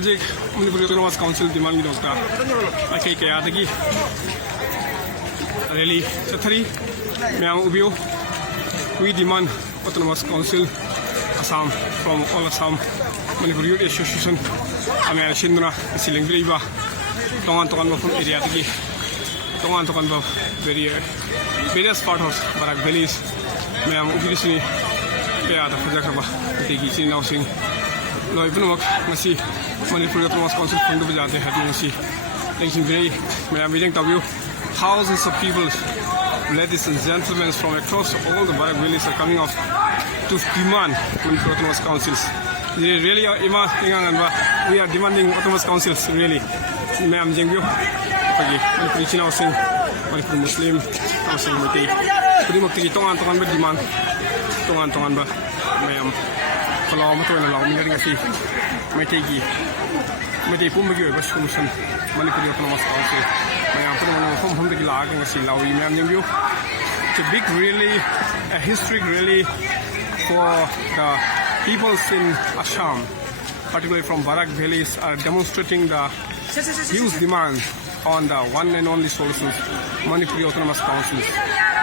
Hojik Manipuri Autonomous Council demand gi dokta akai kaya dagi rally chathari myam ubio we demand Autonomous Council Assam from all Assam Manipuri Youth Association amena shinduna silingriba tongan from area dagi tongan ba various part of barak valleys myam ubisini kaya da fajakaba tegi enaosing Loi punak masih Manipuri Autonomous Council fundu bajate hati masih election very I'm meeting you thousands of people, ladies and gentlemen from across all the Barak villages are coming off to demand Manipuri Autonomous Councils. They really are we are demanding Autonomous Councils really. I'm meeting you Manipuri Chinaosing Manipuri Muslim Housing Committee. Puri mukti tongan ba demand tongan ba mayam kalau mato na law mingaring asi may pumbagi ba commission Manipuri Autonomous Council mayam puno na pumbagi lagang asi law mayam yung view it's a big really a historic really for the peoples in Assam, particularly from Barak valleys, are demonstrating the huge demand on the one and only solutions Manipuri Autonomous Councils.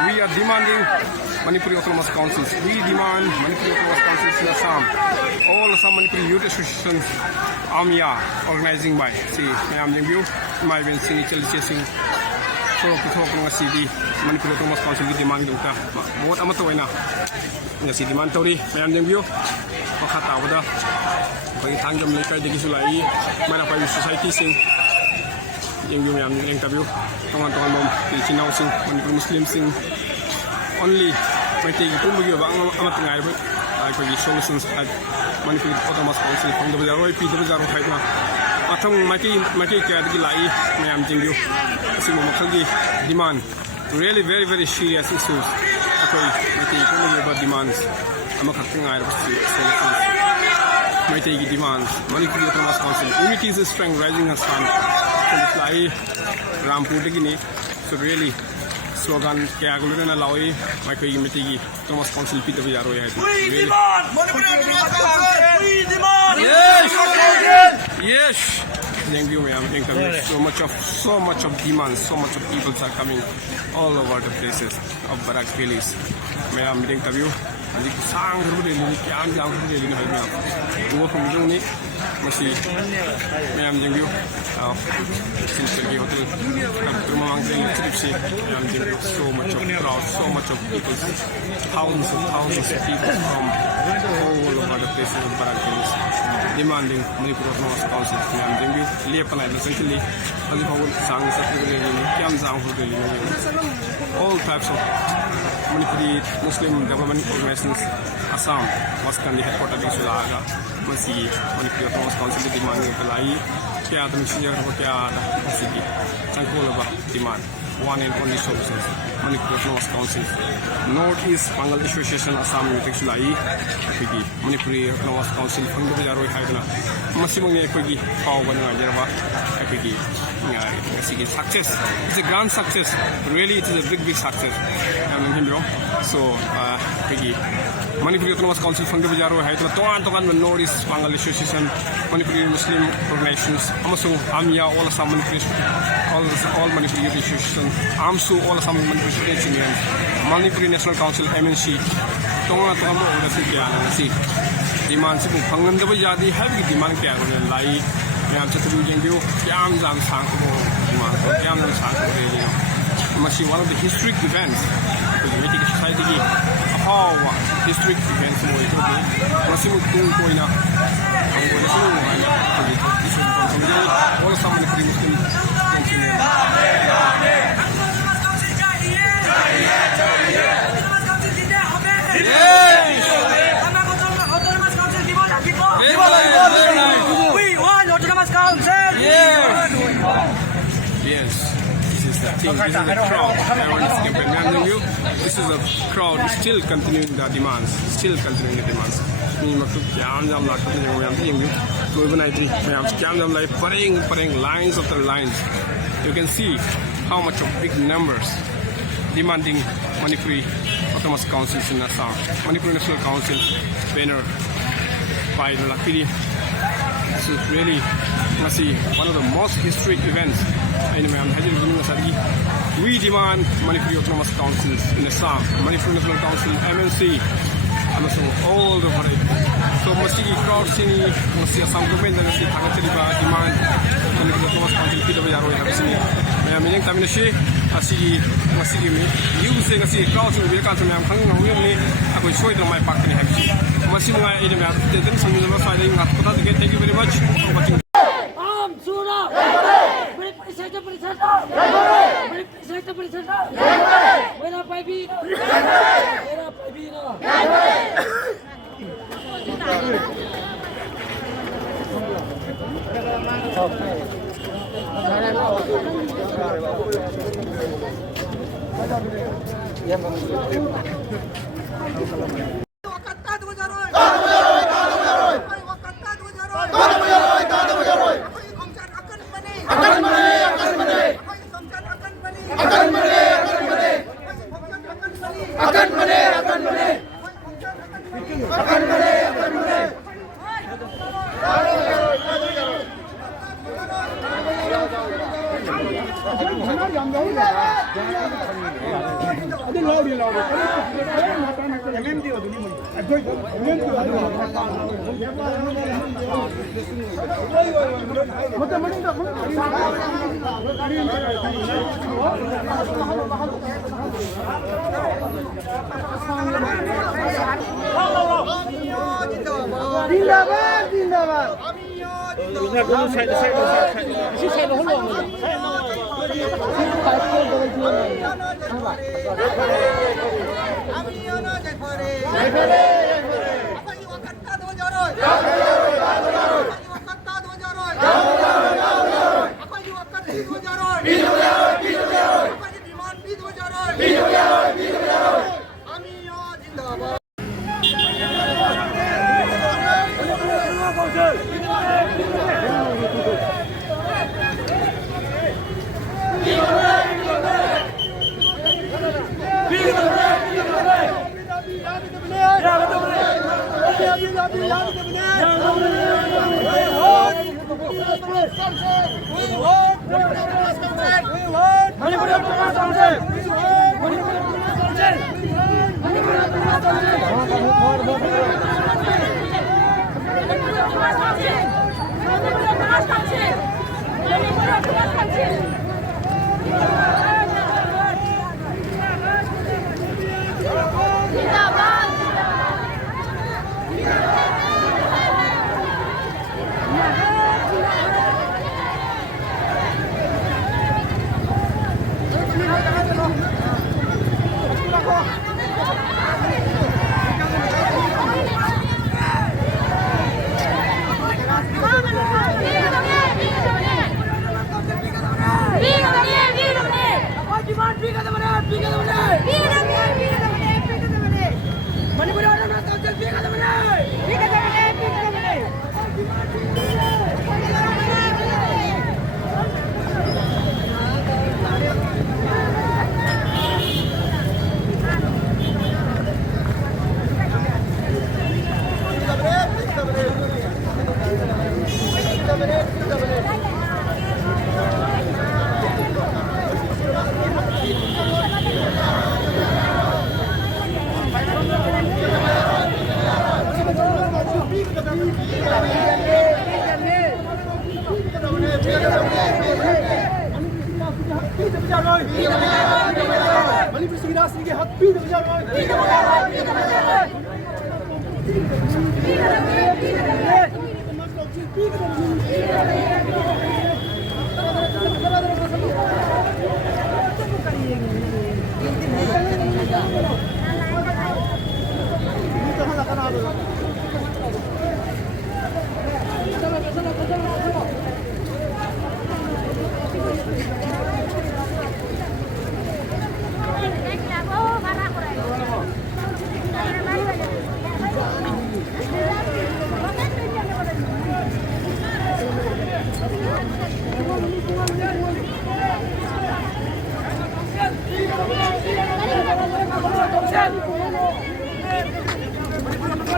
We are demanding Manipuri Autonomous Councils. We demand Manipuri Autonomous Councils in Assam. All Assam Manipuri Youth Associations, organizing by I am the my ben sing echil chasing so uthoklamba asigi Manipuri Autonomous Council we demand dukta बहुत amatta oina ngasi demand tori I am the makata wada bagi thangjam lekai degi sulai mana pai society sing yung interview tongan bom Filipino sing Manipuri Muslim sing only may take pumbagi ba ang amatta ngai ba ay ko solutions at Manipuri Autonomous Council from the Roy PWR right na atong maki kaya digi lai mayam jingyo kasi mo makagi demand really very serious issues akoy may take pumbagi ba demands amatta ngai ba solutions may take demands Manipuri Autonomous Council unity is strength rising Assam Lai Rampur gini so really slogan kaya gulo na lawi may ko imiti Autonomous Council pita bajaro ya really yes thank you ma'am so much of demands so much of people are coming all over the places of Barak valleys ma'am interview andi sang guru ni kyan jang guru ni hai ma'am wo pumjung ni masih ma'am jengyu sincerely hotel rumah mangkring tripsi ma'am jengyu so much of crowd so much of people thousands of people from all over the places of Barak valleys demanding Manipuri Autonomous Council ma'am jengyu liye panai essentially ali bawul sang sa guru ni kyan jang guru ni all types of Manipuri Muslim development organizations Assam was kan di headquarters di Sulaga masih Manipuri Autonomous Council di demand ng palai kaya ito misyo ko kaya asigi sangkulo ba demand one and only solutions Manipuri Autonomous Council Northeast Bengal Association Assam Youth Sulai pigi Manipuri Autonomous Council fangdo bajaro haidna masih mong pigi paw ba nga jarba pigi asigi success it's a grand success really it is a big success so pigi Manipuri Autonomous Council fangdo bajaro haidna tongan Northeast Bengal Association Manipuri Muslim organizations amasung amya all Assam Manipuri all Manipuri Youth Association AMSU all Assam Manipuri Students Union Manipuri National Council MNC tongan mo ora si kaya na si demand si pangam da ba jadi habi demand kaya na lai yam sa tu jeng bio yam jang sang ko ma yam jang sang ko ni masi one of the historic events the meeting society gi how historic events mo ito masi mo tung ko ina ang ko na sino na isu ko all Assam Manipuri Muslim We want Autonomous Council. Yes, this is that. think this is a crowd. I want to see this is a crowd still continuing the demands. Lines after lines. You can see how much of big numbers demanding Manipuri Autonomous Councils in Assam. Manipuri National Council banner by the Lakiri. This is really one of the most historic events in Assam. We demand Manipuri Autonomous Councils in Assam, Manipuri National Council, MNC, and also all the varieties. So masigi crowd sini, masih Assam government dan masih thakachiriba demand Manipuri Autonomous Council kita bayaroi habisini. Mayam ini kami nasi asigi masigi mi. News se nasi crowd sini bila kan mayam kang nang ni aku show itu mai pak ni habisi. Masih mengai ini mayam teten sambil lepas saya ini ngat kota tiga. Thank you very much for watching.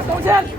Don't